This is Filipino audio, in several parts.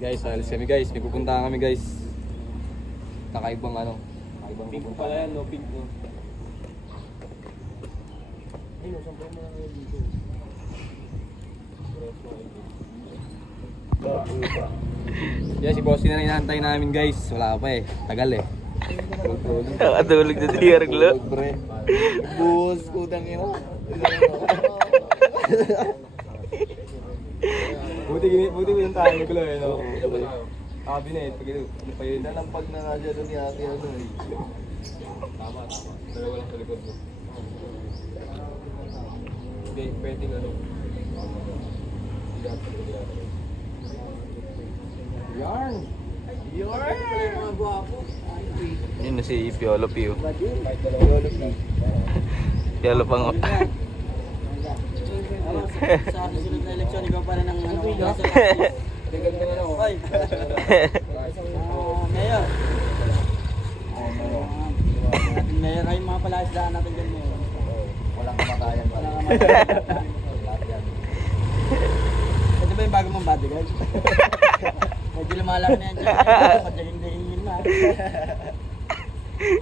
Guys, alis kami guys. May pupuntahan kami guys. Kakaibang Pink pupuntahan. pala yan, no? Pink, no? Ay, no, sampay mo lang ngayon dito. Yeah, si Bossy na inaantay namin guys. Wala pa eh. Tagal eh. Nakatulog na si Arglo. Bus, kutang ina. Buti yung tayo naglo eh, no? Cabinet, ano pa yun? Nalampag na nga dyan ni ate ano eh. Tama. Dalawa lang sa likod mo. Hindi, pwedeng ano. Yarn! Mga guwapo. Yun na si Piolo Pio. Piolo P. Piolo pang... Sa susunod na eleksyon, ikaw pa rin ang ano. Tingnan mo na lang, oh. Ay! Mayor! Mayor ay mga palaisdaan natin dyan ngayon. Walang kamatayan. Walang kamatayan. Ito ba yung bago mong bodyguard? Medyo lumalaki na yan dyan. Padahing-dahingin na.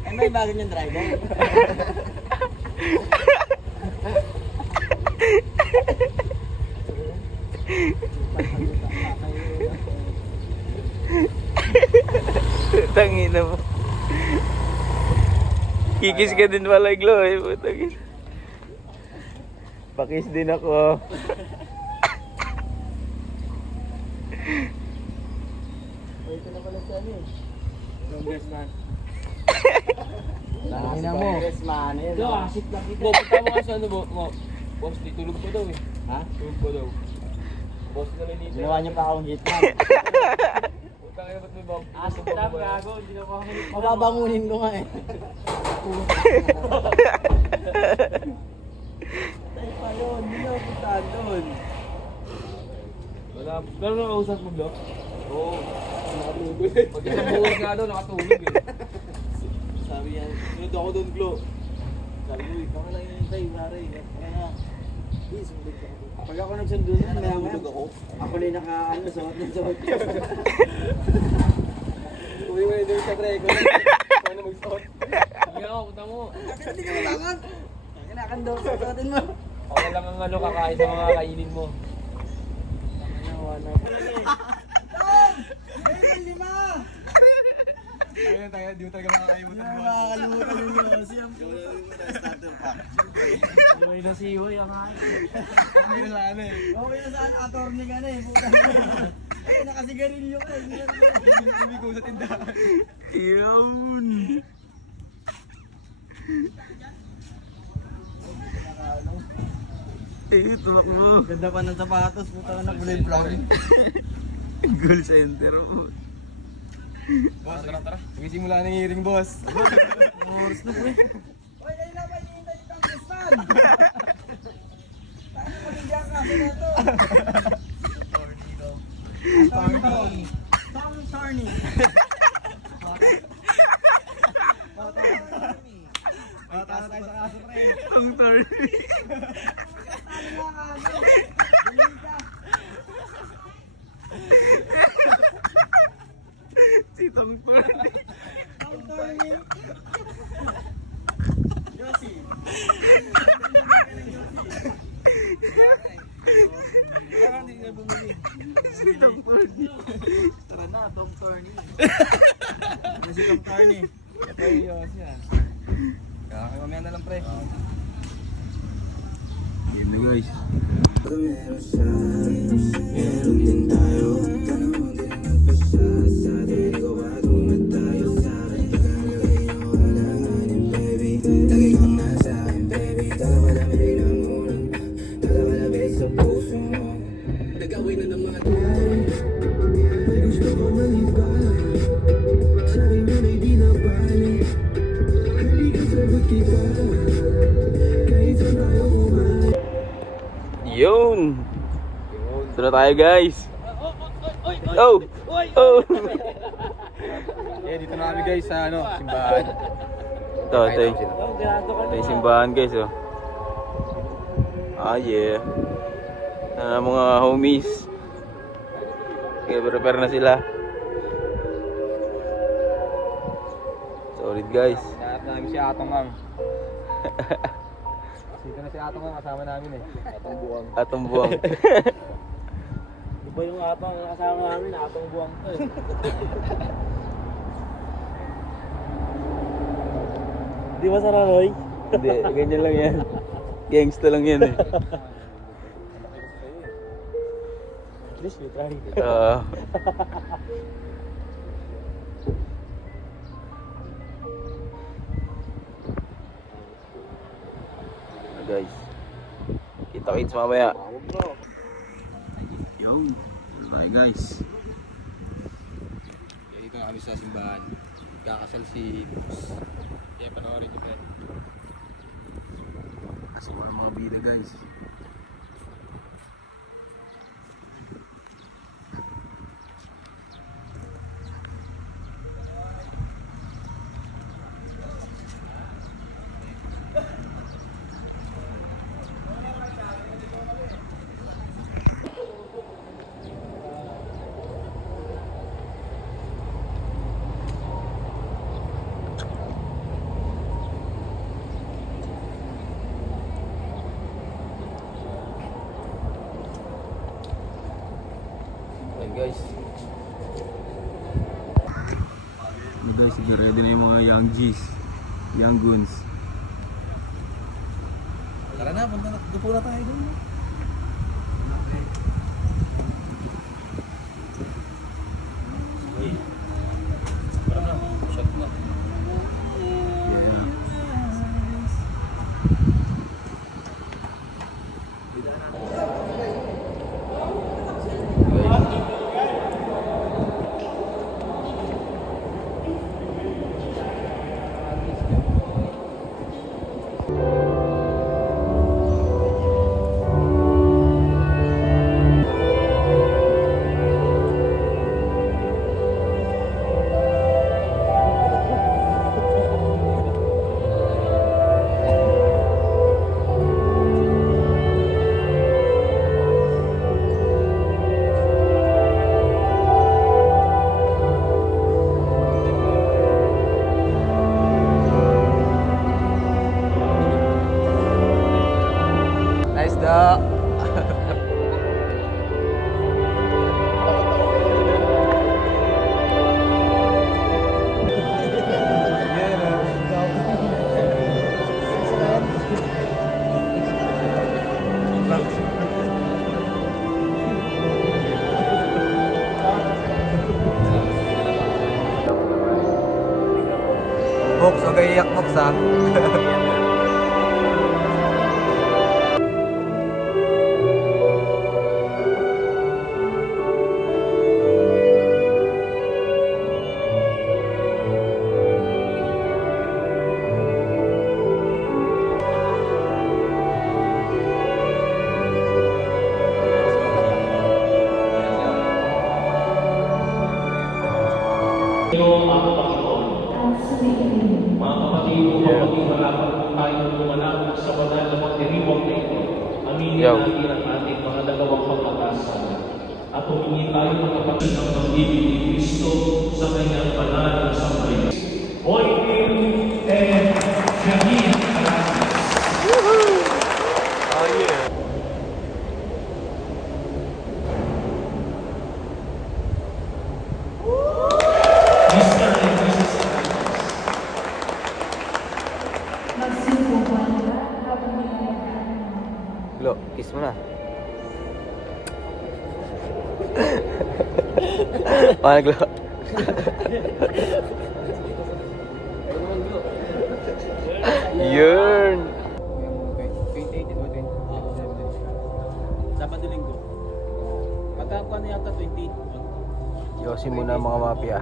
Ano ba yung bago niyang driver? Tangina mo. Kikis ka din pala, Glo eh. Putang. Pakis din ako. Ito na pala siya eh. Congressman. Ina mo. Congressman. Ito, asit lang kita. Bo, punta mo nga sa ano, mo. Boss, di tulog ko daw eh. Ha? Tulog ko daw. Boss na lang dito. Ginawa niyo pa akong hitman. Punta kayo, ba't may bang? Asit lang, gago. Hindi na ako mababangunin ko nga eh. Tayo pa yun. Hindi na ako puntahan doon. Wala. Pero nakausap mo, Blo? Oo. Nakatulog eh. Pag isang buwan nga daw, nakatulog eh. Sabi yan, sunod ako doon, Glo. Sabi ko, ikaw ka lang hinintay, pare. Kaya, please, sumunod ka ako. Pag ako nagsundo na, maya ako. Ako lang suot ng suot. Uwi mo na doon sa pre. Ikaw na mag-suot. Sige ako, punta mo. Hindi ka malangan. Kailangan daw, suotin mo. Ako lang ang ano kakain sa mga kainin mo. Tayo, di mo talaga makakalimutan mo. Makakalimutan ninyo. Siyam po. Uwi na si Iwoy, ang kain. Ay, wala na eh. Okay na saan, attorney ka na eh. Puta. Eh, nakasigarilyo ka eh. Uwi ko sa tindahan. Yun. Tumak mo. Ganda pa ng sapatos, puta ka na kulay brown. Goal center mo. Boss, tara. Magsisimula na yung hearing, boss. Oras na po eh. Oy, ayun na ba hinihintay ni Congressman? Paano magiging ang kaso na to? Attorney. Attorney. Taas tayo sa kaso, pre. Ang turn. Talo na kaso. Delay ka. Si Tong turn. Attorney. Yossi. Parang hindi na bumili. Si Tong turn. Tara na, Tom Turney. Ano si Tom Turney? Ito yung Yossi ah. Kaya mamaya na lang, pre. Yun na guys. Meron din tayo, tanong din nagpasa sa atin. Ikaw at umat tayo sa akin. Pagkalagay na walanganin, baby. Lagi kang nasa akin, baby. Talapalamig ng ulan, talapalamig sa puso mo. Nag-away na ng mga tayo. Gusto ko malibay, sa akin yun ay di na balik. Halika sagot kita, kahit saan tayo kumain. Yun. Ito na tayo guys. Oh! Oh! Yeah, dito na kami guys sa simbahan. Ito. Ito yung simbahan guys oh. Ah yeah. Mga homies. prepare na sila. Solid guys. Lahat namin si Atong Ang. Dito na si Atong Ang kasama namin eh. Atong Buwang. Atong buwang. Iba yung atong kasama namin, atong buwang to eh. Di ba sarang Roy? Hindi, ganyan lang yan. Gangsta lang yan eh. At least we try. Guys. Kita-kits mamaya. Yo. Okay guys. Dito na kami sa simbahan. Kakasal si Boss. Kaya panoorin niyo friend. Kasi wala mga bida guys. Ayan guys. Guys, ready na yung mga young G's. Young Guns. Tara na, dupo na tayo dun. Tara na, shot na. Nice da. Box, huwag kayo iyak box ha. Mga kapatid, kapatid, malapit po tayo lumanap sa banal na pagdiriwang na ito. Aminin natin ang ating mga dalawang pagkakasala. At humingi tayo mga kapatid ng pag-ibig ni Kristo sa kanyang banal na sambayan. Hoy, and Janine Aranis. Oh yeah. Mr. and Mrs. Lo, kiss mo na. Paano Glo? Yun. 2018 o 2017. Sabado linggo. Pagkakuha na yata 28. Yosin mo na mga mafia.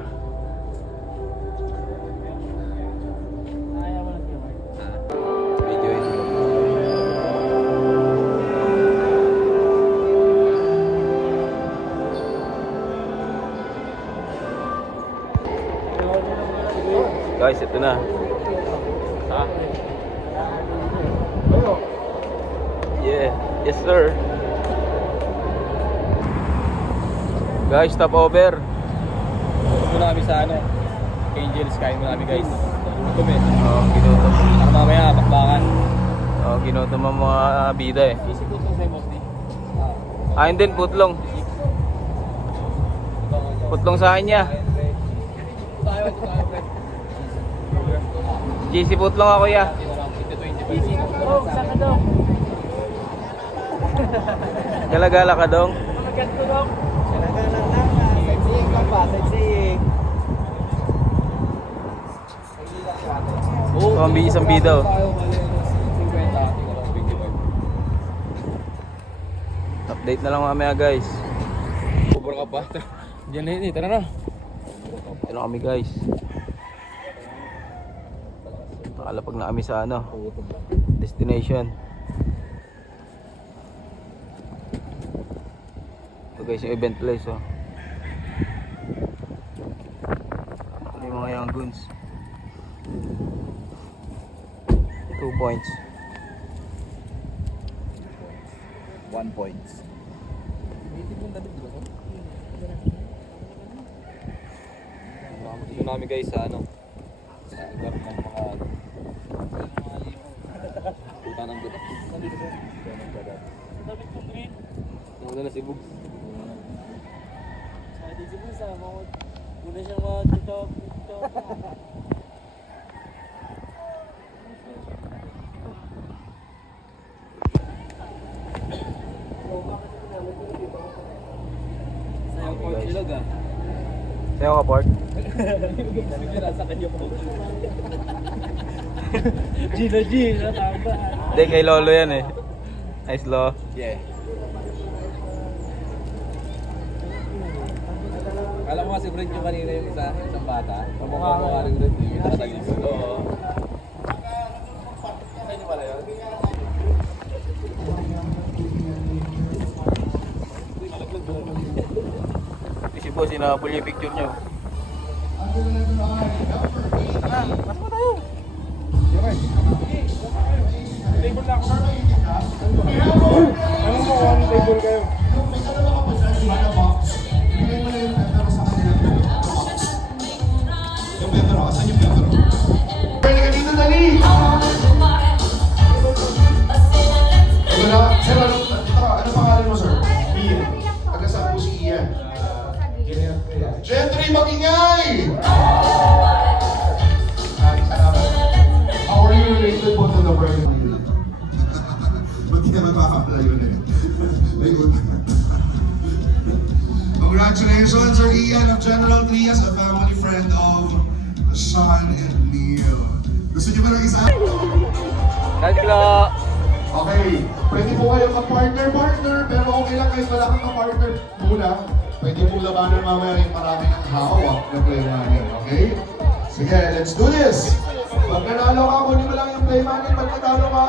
Ayaw mo lang yun. Video yun. Guys, ito na. Yeah. Yes, sir. Guys, stop over. Ito muna kami sa ano, Angels, kain muna kami guys. Gutom eh. Ginutom. Saka mamaya, bakbakan. Ginutom ang mga bida eh. Easy po ito sa Mosti. Ayun din, putlong. Putlong sa kanya. Tayo, pre. GC putlong ako ya. Easy. Oh, saan ka daw? Galagala ka dong. Magat ko daw. Sightseeing lang ba? Sightseeing. So, ang isang bida oh. Tayo, mali, 50, Update na lang mamaya guys. Ubor ka pa. Diyan na yun eh, tara na. Ito na kami guys. Nakalapag na kami sa ano, destination. Ito guys yung event place oh. Ito yung mga young goons. 2 points. 1 point. Dito namin guys sa ano, sa lugar ng mga puta ng gubat. Wala na si Bugs. Sabi si Bugs muna siyang mag-top. Sayang po silog ah. Sa'yo ka Port? Bigla sa kanya po. Gino G, natamba. Hindi, kay Lolo yan eh. Nice Lo. Yeah. Alam mo kasi Brent yung kanina yung isang bata. Kamukha rin Brent yung tatagin sila. Saan yung pala yun? Si boss, sinapol yung picture nyo. Sir, ano pangalan mo, sir? Ian. Taga saan po si Ian? Gentry Magingay! How are you related po to the person? Ba't di ka magpapapla yun eh? Ayun. Congratulations, Sir Ian of General Trias, a family friend of Sean and Neil. Gusto niyo ba ng isa? Nagla! Okay, pwede po kayo mag-partner, pero okay lang kahit wala kang ka-partner muna. Pwede po labanan mamaya yung marami ng hawak na play money, okay? Sige, let's do this! Pag nanalo ka, kunin mo lang yung play money. Pag natalo ka,